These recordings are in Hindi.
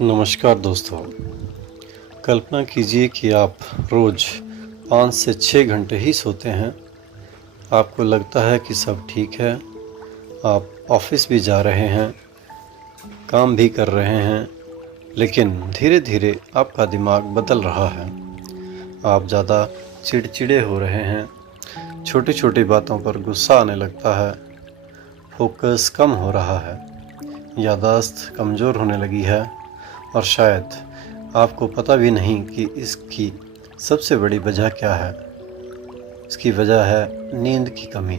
नमस्कार दोस्तों। कल्पना कीजिए कि आप रोज़ 5 से 6 घंटे ही सोते हैं। आपको लगता है कि सब ठीक है, आप ऑफिस भी जा रहे हैं, काम भी कर रहे हैं, लेकिन धीरे धीरे आपका दिमाग बदल रहा है। आप ज़्यादा चिड़चिड़े हो रहे हैं, छोटी छोटी बातों पर गुस्सा आने लगता है, फोकस कम हो रहा है, याददाश्त कमज़ोर होने लगी है और शायद आपको पता भी नहीं कि इसकी सबसे बड़ी वजह क्या है। इसकी वजह है नींद की कमी।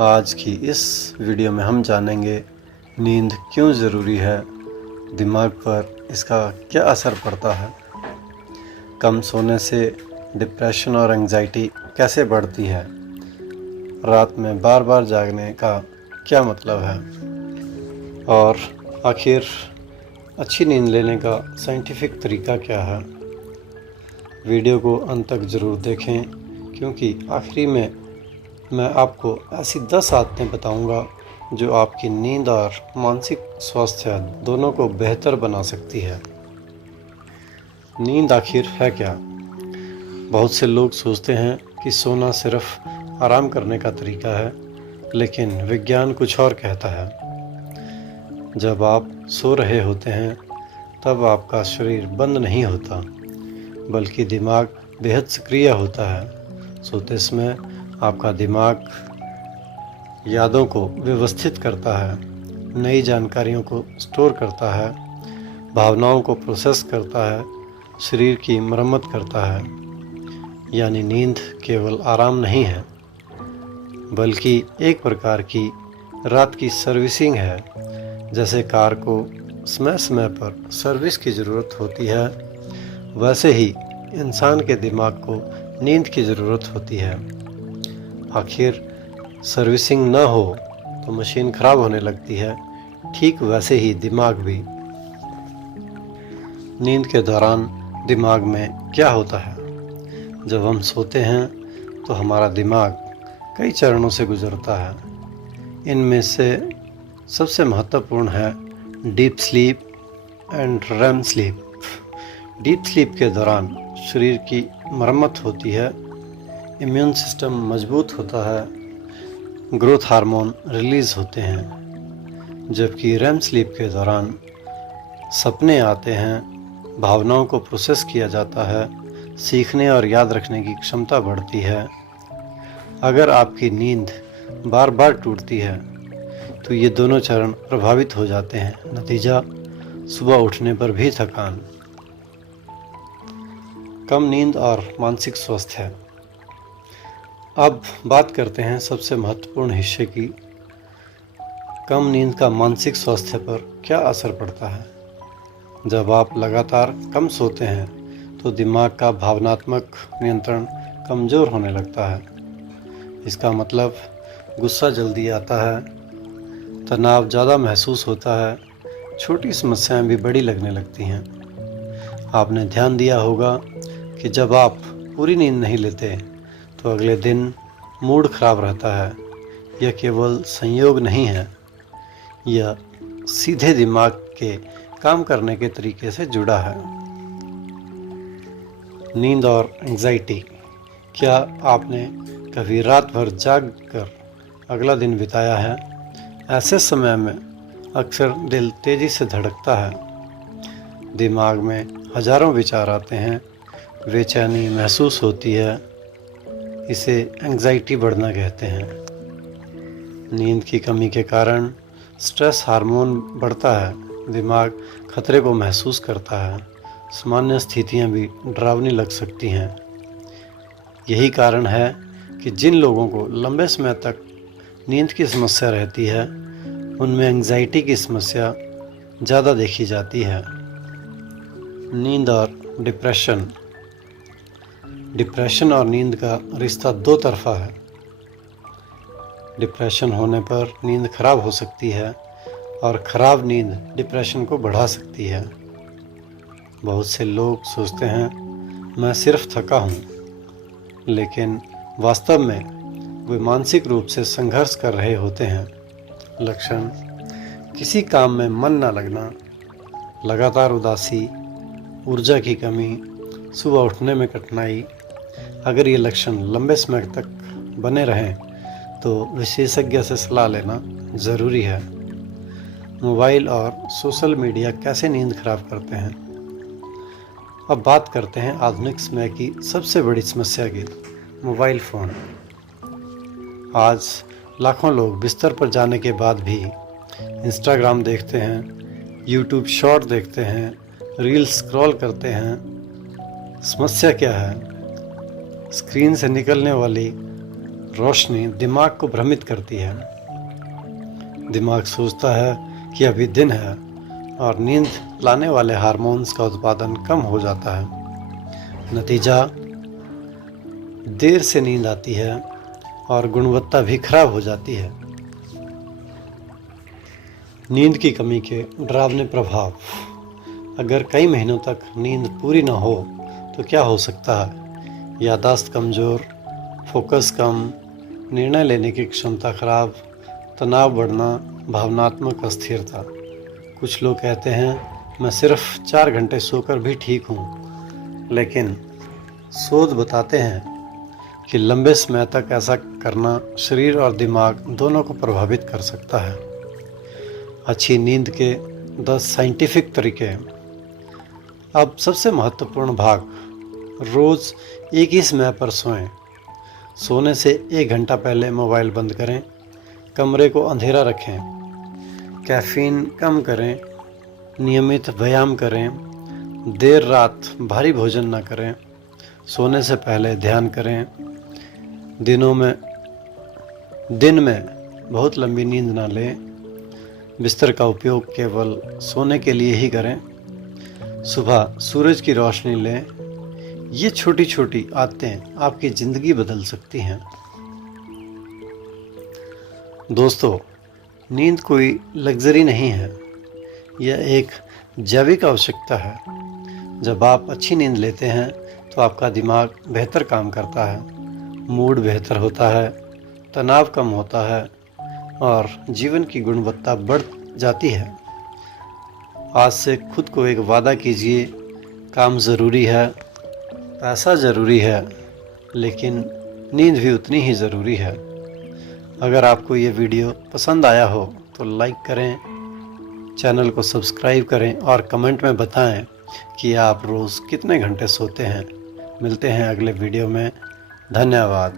आज की इस वीडियो में हम जानेंगे नींद क्यों ज़रूरी है, दिमाग पर इसका क्या असर पड़ता है, कम सोने से डिप्रेशन और एंजाइटी कैसे बढ़ती है, रात में बार बार जागने का क्या मतलब है, और आखिर अच्छी नींद लेने का साइंटिफिक तरीका क्या है। वीडियो को अंत तक ज़रूर देखें, क्योंकि आखिरी में मैं आपको ऐसी 10 आदतें बताऊंगा जो आपकी नींद और मानसिक स्वास्थ्य दोनों को बेहतर बना सकती है। नींद आखिर है क्या? बहुत से लोग सोचते हैं कि सोना सिर्फ आराम करने का तरीका है, लेकिन विज्ञान कुछ और कहता है। जब आप सो रहे होते हैं तब आपका शरीर बंद नहीं होता, बल्कि दिमाग बेहद सक्रिय होता है। सोते समय आपका दिमाग यादों को व्यवस्थित करता है, नई जानकारियों को स्टोर करता है, भावनाओं को प्रोसेस करता है, शरीर की मरम्मत करता है। यानी नींद केवल आराम नहीं है, बल्कि एक प्रकार की रात की सर्विसिंग है। जैसे कार को समय समय पर सर्विस की ज़रूरत होती है, वैसे ही इंसान के दिमाग को नींद की ज़रूरत होती है। आखिर सर्विसिंग न हो तो मशीन ख़राब होने लगती है, ठीक वैसे ही दिमाग भी। नींद के दौरान दिमाग में क्या होता है? जब हम सोते हैं तो हमारा दिमाग कई चरणों से गुजरता है। इनमें से सबसे महत्वपूर्ण है deep sleep and REM sleep. Deep sleep के दौरान शरीर की मरम्मत होती है, इम्यून सिस्टम मजबूत होता है, ग्रोथ हार्मोन रिलीज़ होते हैं। जबकि रेम स्लीप के दौरान सपने आते हैं, भावनाओं को प्रोसेस किया जाता है, सीखने और याद रखने की क्षमता बढ़ती है। अगर आपकी नींद बार बार टूटती है तो ये दोनों चरण प्रभावित हो जाते हैं। नतीजा, सुबह उठने पर भी थकान। कम नींद और मानसिक स्वास्थ्य। अब बात करते हैं सबसे महत्वपूर्ण हिस्से की। कम नींद का मानसिक स्वास्थ्य पर क्या असर पड़ता है? जब आप लगातार कम सोते हैं तो दिमाग का भावनात्मक नियंत्रण कमज़ोर होने लगता है। इसका मतलब गुस्सा जल्दी आता है, तनाव ज़्यादा महसूस होता है, छोटी समस्याएं भी बड़ी लगने लगती हैं। आपने ध्यान दिया होगा कि जब आप पूरी नींद नहीं लेते तो अगले दिन मूड खराब रहता है। यह केवल संयोग नहीं है, यह सीधे दिमाग के काम करने के तरीके से जुड़ा है। नींद और एंजाइटी। क्या आपने कभी रात भर जाग कर अगला दिन बिताया है? ऐसे समय में अक्सर दिल तेज़ी से धड़कता है, दिमाग में हजारों विचार आते हैं, बेचैनी महसूस होती है। इसे एंजाइटी बढ़ना कहते हैं। नींद की कमी के कारण स्ट्रेस हार्मोन बढ़ता है, दिमाग खतरे को महसूस करता है, सामान्य स्थितियां भी डरावनी लग सकती हैं। यही कारण है कि जिन लोगों को लंबे समय तक नींद की समस्या रहती है, उनमें एंजाइटी की समस्या ज़्यादा देखी जाती है। नींद और डिप्रेशन। डिप्रेशन और नींद का रिश्ता दो तरफा है। डिप्रेशन होने पर नींद खराब हो सकती है और ख़राब नींद डिप्रेशन को बढ़ा सकती है। बहुत से लोग सोचते हैं मैं सिर्फ थका हूँ, लेकिन वास्तव में वे मानसिक रूप से संघर्ष कर रहे होते हैं। लक्षण: किसी काम में मन न लगना, लगातार उदासी, ऊर्जा की कमी, सुबह उठने में कठिनाई, अगर ये लक्षण लंबे समय तक बने रहें तो विशेषज्ञ से सलाह लेना ज़रूरी है। मोबाइल और सोशल मीडिया कैसे नींद खराब करते हैं? अब बात करते हैं आधुनिक समय की सबसे बड़ी समस्या की, मोबाइल फ़ोन। आज लाखों लोग बिस्तर पर जाने के बाद भी इंस्टाग्राम देखते हैं, यूट्यूब शॉर्ट देखते हैं, रील्स स्क्रॉल करते हैं। समस्या क्या है? स्क्रीन से निकलने वाली रोशनी दिमाग को भ्रमित करती है। दिमाग सोचता है कि अभी दिन है और नींद लाने वाले हार्मोन्स का उत्पादन कम हो जाता है। नतीजा, देर से नींद आती है और गुणवत्ता भी खराब हो जाती है। नींद की कमी के डरावने प्रभाव। अगर कई महीनों तक नींद पूरी न हो तो क्या हो सकता है? याददाश्त कमज़ोर, फोकस कम, निर्णय लेने की क्षमता खराब, तनाव बढ़ना, भावनात्मक अस्थिरता। कुछ लोग कहते हैं मैं सिर्फ 4 घंटे सोकर भी ठीक हूँ, लेकिन शोध बताते हैं कि लंबे समय तक ऐसा करना शरीर और दिमाग दोनों को प्रभावित कर सकता है। अच्छी नींद के 10 साइंटिफिक तरीके। अब सबसे महत्वपूर्ण भाग, रोज़ एक ही समय पर सोएं। सोने से 1 घंटा पहले मोबाइल बंद करें। कमरे को अंधेरा रखें। कैफ़ीन कम करें। नियमित व्यायाम करें। देर रात भारी भोजन न करें। सोने से पहले ध्यान करें। दिन में बहुत लंबी नींद ना लें। बिस्तर का उपयोग केवल सोने के लिए ही करें। सुबह सूरज की रोशनी लें। ये छोटी छोटी आदतें आपकी ज़िंदगी बदल सकती हैं। दोस्तों, नींद कोई लग्जरी नहीं है, यह एक जैविक आवश्यकता है। जब आप अच्छी नींद लेते हैं तो आपका दिमाग बेहतर काम करता है, मूड बेहतर होता है, तनाव कम होता है और जीवन की गुणवत्ता बढ़ जाती है। आज से खुद को एक वादा कीजिए, काम ज़रूरी है, पैसा ज़रूरी है, लेकिन नींद भी उतनी ही ज़रूरी है। अगर आपको ये वीडियो पसंद आया हो तो लाइक करें, चैनल को सब्सक्राइब करें और कमेंट में बताएं कि आप रोज़ कितने घंटे सोते हैं। मिलते हैं अगले वीडियो में। धन्यवाद।